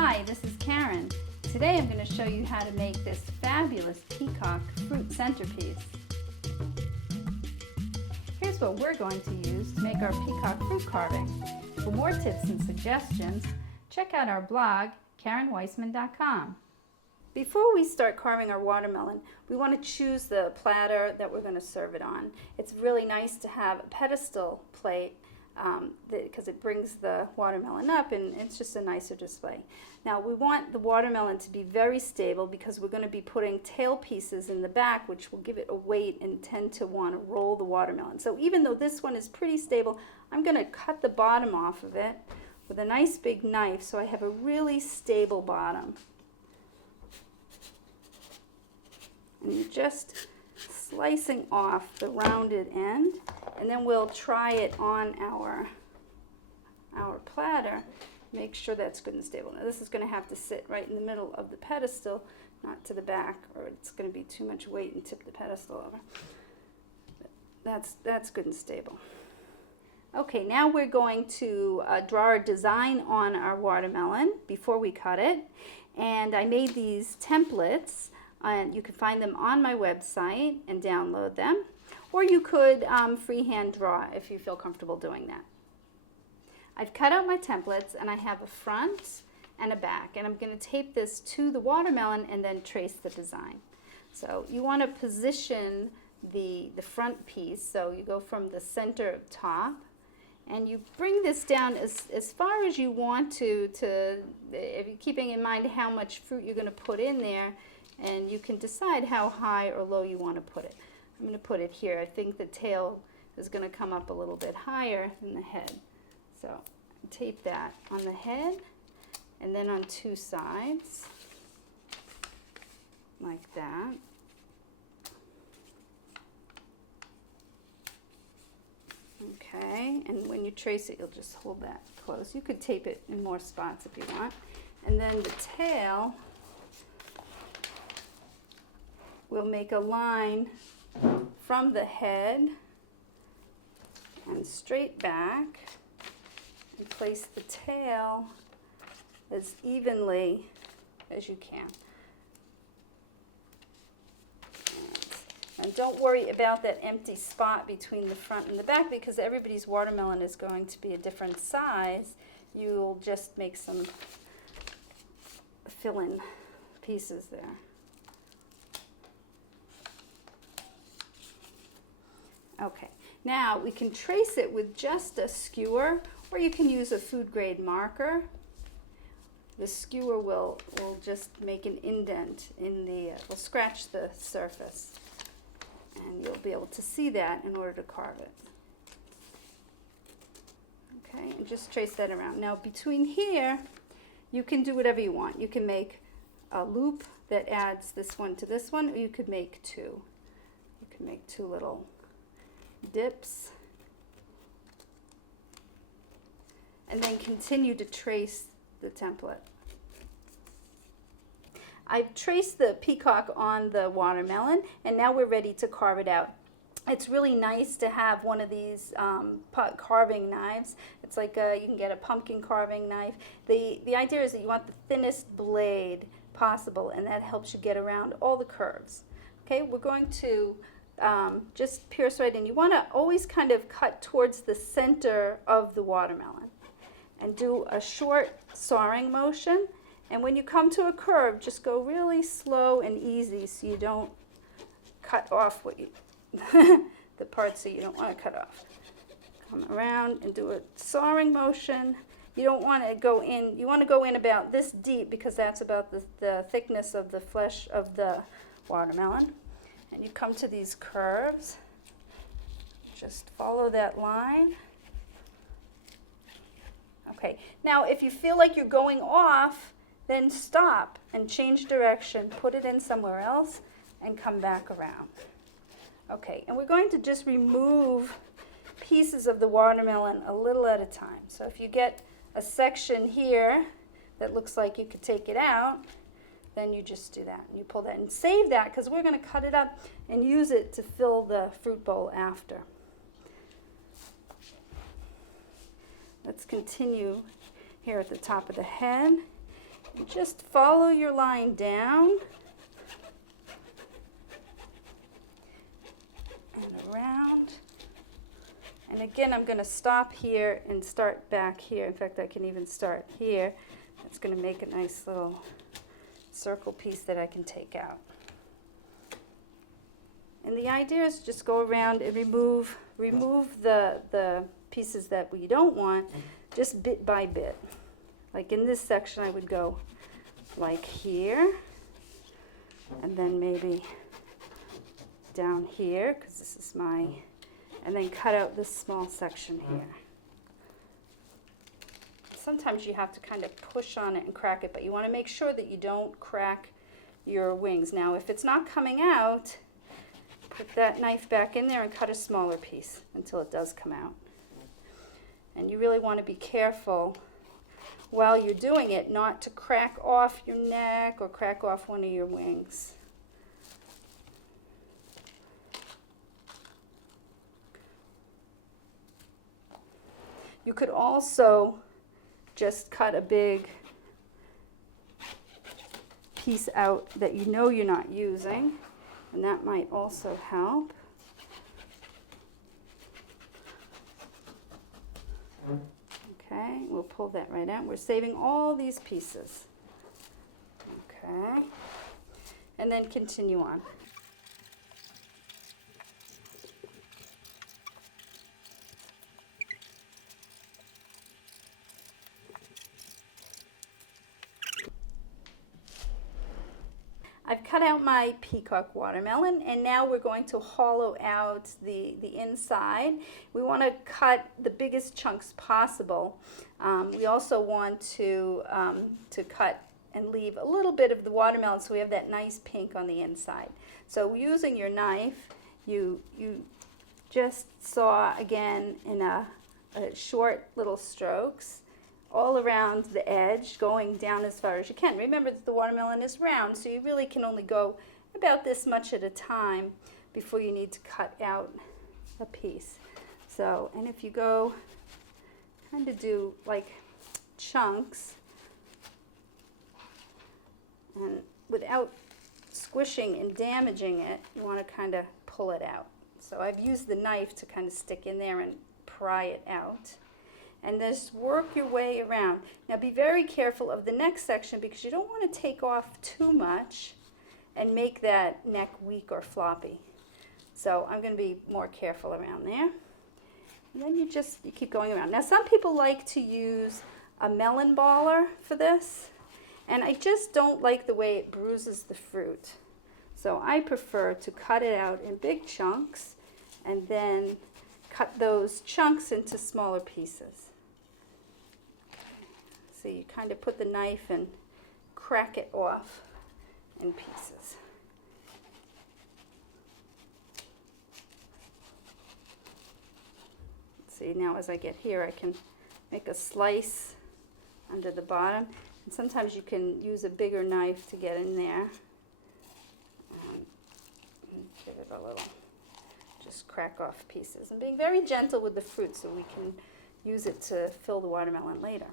Hi, this is Karen. Today I'm going to show you how to make this fabulous peacock fruit centerpiece. Here's what we're going to use to make our peacock fruit carving. For more tips and suggestions, check out our blog, KarenWeissman.com. Before we start carving our watermelon, we want to choose the platter that we're going to serve it on. It's really nice to have a pedestal plate because it brings the watermelon up and it's just a nicer display. Now we want the watermelon to be very stable because we're going to be putting tail pieces in the back which will give it a weight and tend to want to roll the watermelon. So even though this one is pretty stable, I'm going to cut the bottom off of it with a nice big knife so I have a really stable bottom. And you're just slicing off the rounded end, and then we'll try it on our platter. Make sure that's good and stable. Now this is going to have to sit right in the middle of the pedestal, not to the back, or it's going to be too much weight and tip the pedestal over. That's good and stable. Okay, now we're going to draw a design on our watermelon before we cut it. And I made these templates, and you can find them on my website and download them. Or you could freehand draw if you feel comfortable doing that. I've cut out my templates and I have a front and a back, and I'm going to tape this to the watermelon and then trace the design. So you want to position the front piece, so you go from the center up top and you bring this down as far as you want to if you're keeping in mind how much fruit you're going to put in there, and you can decide how high or low you want to put it. I'm going to put it here. I think the tail is going to come up a little bit higher than the head. So tape that on the head and then on two sides like that. Okay, and when you trace it, you'll just hold that close. You could tape it in more spots if you want. And then the tail, we'll make a line from the head and straight back and place the tail as evenly as you can. And don't worry about that empty spot between the front and the back because everybody's watermelon is going to be a different size. You'll just make some fill-in pieces there. Okay, now we can trace it with just a skewer, or you can use a food grade marker. The skewer will just make an indent in will scratch the surface, and you'll be able to see that in order to carve it. Okay, and just trace that around. Now between here, you can do whatever you want. You can make a loop that adds this one to this one, or you could make two. You can make two little dips, and then continue to trace the template. I've traced the peacock on the watermelon, and now we're ready to carve it out. It's really nice to have one of these carving knives. It's like you can get a pumpkin carving knife. The idea is that you want the thinnest blade possible, and that helps you get around all the curves. Okay, we're going to just pierce right in. You want to always kind of cut towards the center of the watermelon and do a short sawing motion. And when you come to a curve, just go really slow and easy so you don't cut off the parts that you don't want to cut off. Come around and do a sawing motion. You don't want to go in, you want to go in about this deep because that's about the thickness of the flesh of the watermelon. And you come to these curves, just follow that line. Okay, now if you feel like you're going off, then stop and change direction, put it in somewhere else, and come back around. Okay, and we're going to just remove pieces of the watermelon a little at a time. So if you get a section here that looks like you could take it out, then you just do that. You pull that and save that because we're going to cut it up and use it to fill the fruit bowl after. Let's continue here at the top of the head. Just follow your line down and around. And again, I'm going to stop here and start back here. In fact, I can even start here. It's going to make a nice little circle piece that I can take out. And the idea is just go around and remove the pieces that we don't want, just bit by bit. Like in this section, I would go like here, and then maybe down here, because this is my, and then cut out this small section here. Sometimes you have to kind of push on it and crack it, but you want to make sure that you don't crack your wings. Now, if it's not coming out, put that knife back in there and cut a smaller piece until it does come out. And you really want to be careful while you're doing it not to crack off your neck or crack off one of your wings. You could also just cut a big piece out that you know you're not using, and that might also help. Okay, we'll pull that right out. We're saving all these pieces. Okay, and then continue on. I've cut out my peacock watermelon, and now we're going to hollow out the inside. We want to cut the biggest chunks possible. We also want to cut and leave a little bit of the watermelon so we have that nice pink on the inside. So using your knife, you just saw again in a short little strokes all around the edge, going down as far as you can. Remember that the watermelon is round, so you really can only go about this much at a time before you need to cut out a piece. So, and if you go kind of do like chunks, and without squishing and damaging it, you want to kind of pull it out. So I've used the knife to kind of stick in there and pry it out. And just work your way around. Now be very careful of the neck section because you don't want to take off too much and make that neck weak or floppy. So I'm going to be more careful around there. And then you keep going around. Now some people like to use a melon baller for this, and I just don't like the way it bruises the fruit. So I prefer to cut it out in big chunks and then cut those chunks into smaller pieces. So you kind of put the knife and crack it off in pieces. See, now as I get here, I can make a slice under the bottom. And sometimes you can use a bigger knife to get in there. And give it a little, just crack off pieces. And being very gentle with the fruit so we can use it to fill the watermelon later.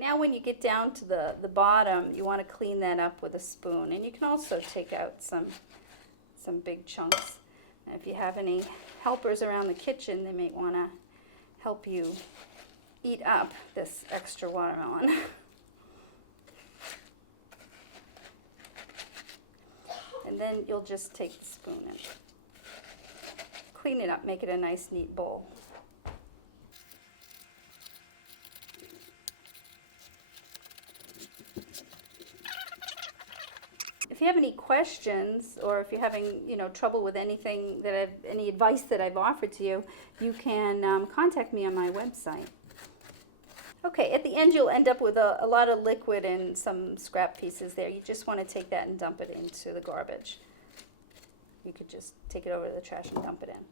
Now when you get down to the bottom, you want to clean that up with a spoon. And you can also take out some big chunks. And if you have any helpers around the kitchen, they may want to help you eat up this extra watermelon. And then you'll just take the spoon and clean it up, make it a nice neat bowl. If you have any questions, or if you're having trouble with anything any advice that I've offered to you, you can contact me on my website. Okay, at the end you'll end up with a lot of liquid and some scrap pieces there. You just want to take that and dump it into the garbage. You could just take it over to the trash and dump it in.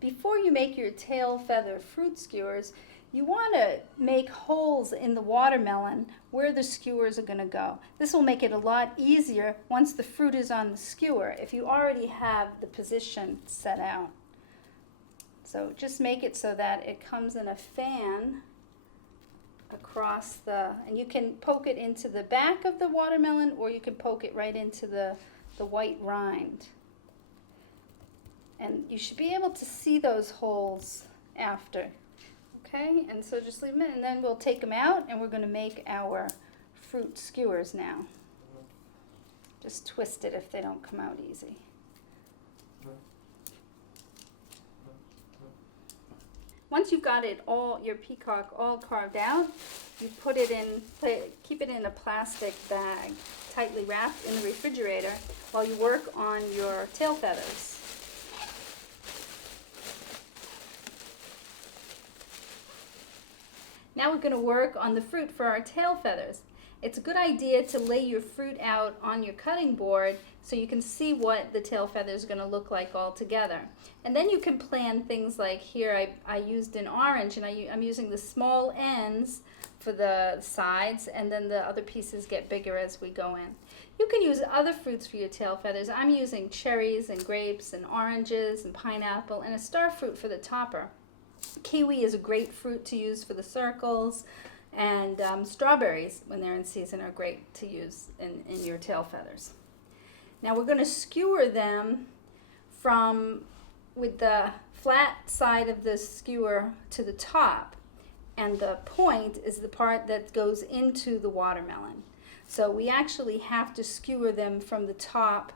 Before you make your tail feather fruit skewers, you want to make holes in the watermelon where the skewers are going to go. This will make it a lot easier once the fruit is on the skewer if you already have the position set out. So just make it so that it comes in a fan across and you can poke it into the back of the watermelon, or you can poke it right into the white rind. And you should be able to see those holes after. Okay, and so just leave them in, and then we'll take them out and we're going to make our fruit skewers now. Just twist it if they don't come out easy. Once you've got it all, your peacock all carved out, you put it in, keep it in a plastic bag, tightly wrapped in the refrigerator while you work on your tail feathers. Now we're going to work on the fruit for our tail feathers. It's a good idea to lay your fruit out on your cutting board so you can see what the tail feather is going to look like all together. And then you can plan things like here I used an orange, and I'm using the small ends for the sides, and then the other pieces get bigger as we go in. You can use other fruits for your tail feathers. I'm using cherries and grapes and oranges and pineapple and a star fruit for the topper. Kiwi is a great fruit to use for the circles, and strawberries, when they're in season, are great to use in your tail feathers. Now we're going to skewer them with the flat side of the skewer to the top, and the point is the part that goes into the watermelon. So we actually have to skewer them from the top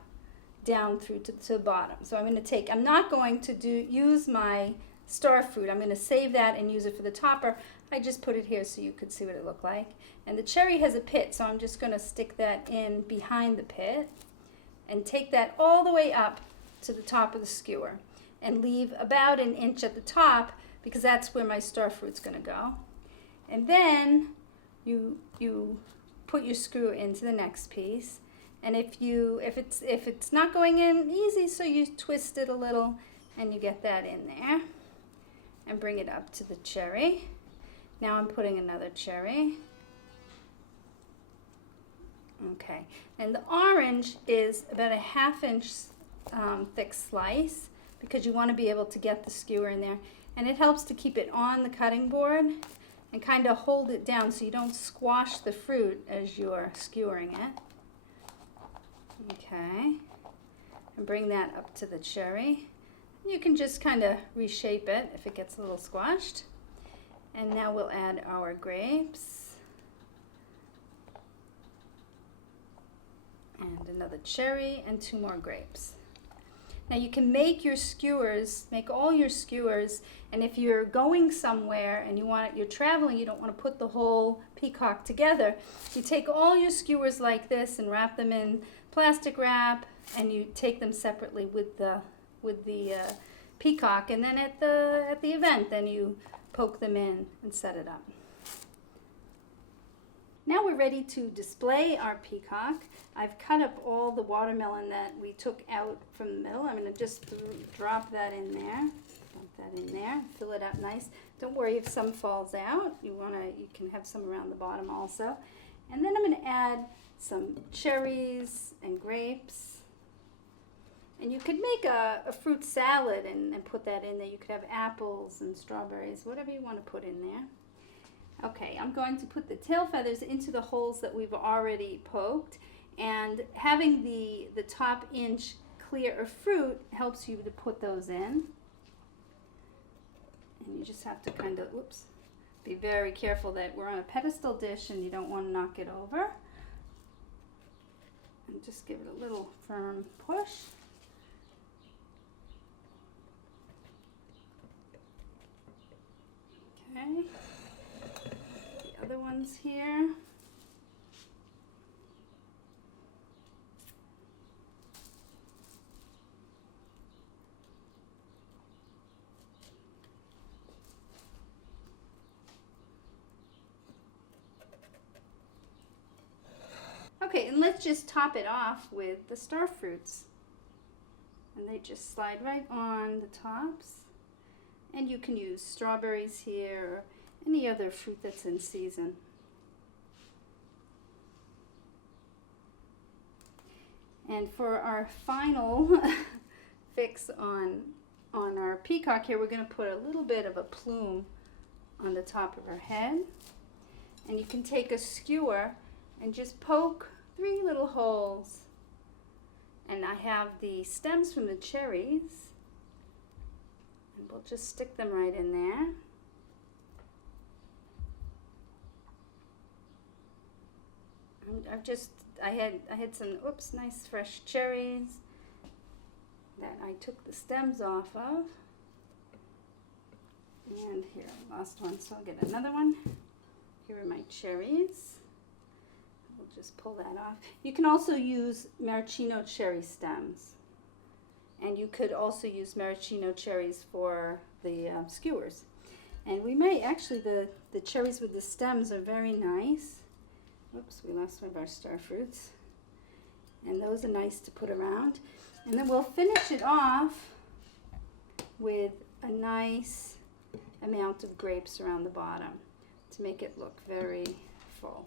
down through to the bottom. So I'm not going to use my star fruit. I'm going to save that and use it for the topper. I just put it here so you could see what it looked like. And the cherry has a pit, so I'm just going to stick that in behind the pit and take that all the way up to the top of the skewer and leave about an inch at the top, because that's where my star fruit's going to go. And then you put your screw into the next piece, and if it's not going in easy, so you twist it a little and you get that in there and bring it up to the cherry. Now I'm putting another cherry. Okay, and the orange is about a 1/2 inch thick slice, because you want to be able to get the skewer in there, and it helps to keep it on the cutting board and kind of hold it down so you don't squash the fruit as you're skewering it. Okay, and bring that up to the cherry. You can just kind of reshape it if it gets a little squashed. And now we'll add our grapes. And another cherry and 2 more grapes. Now you can make your skewers, make all your skewers, and if you're going somewhere and you're traveling, you don't want to put the whole peacock together, you take all your skewers like this and wrap them in plastic wrap, and you take them separately with the peacock, and then at the event, then you poke them in and set it up. Now we're ready to display our peacock. I've cut up all the watermelon that we took out from the middle. I'm going to just drop that in there. Dump that in there. Fill it up nice. Don't worry if some falls out. You can have some around the bottom also. And then I'm going to add some cherries and grapes. And you could make a fruit salad and put that in there. You could have apples and strawberries, whatever you want to put in there. Okay, I'm going to put the tail feathers into the holes that we've already poked, and having the top inch clear of fruit helps you to put those in. And you just have to kind of, be very careful that we're on a pedestal dish and you don't want to knock it over. And just give it a little firm push. Okay. Other ones here. Okay, and let's just top it off with the star fruits. And they just slide right on the tops. And you can use strawberries here, any other fruit that's in season. And for our final fix on our peacock here, we're going to put a little bit of a plume on the top of her head. And you can take a skewer and just poke 3 little holes. And I have the stems from the cherries, and we'll just stick them right in there. I had some nice fresh cherries that I took the stems off of. And here, I lost one, so I'll get another one. Here are my cherries. We'll just pull that off. You can also use maraschino cherry stems. And you could also use maraschino cherries for the skewers. And we may actually, the cherries with the stems are very nice. Whoops, we lost one of our star fruits. And those are nice to put around. And then we'll finish it off with a nice amount of grapes around the bottom to make it look very full.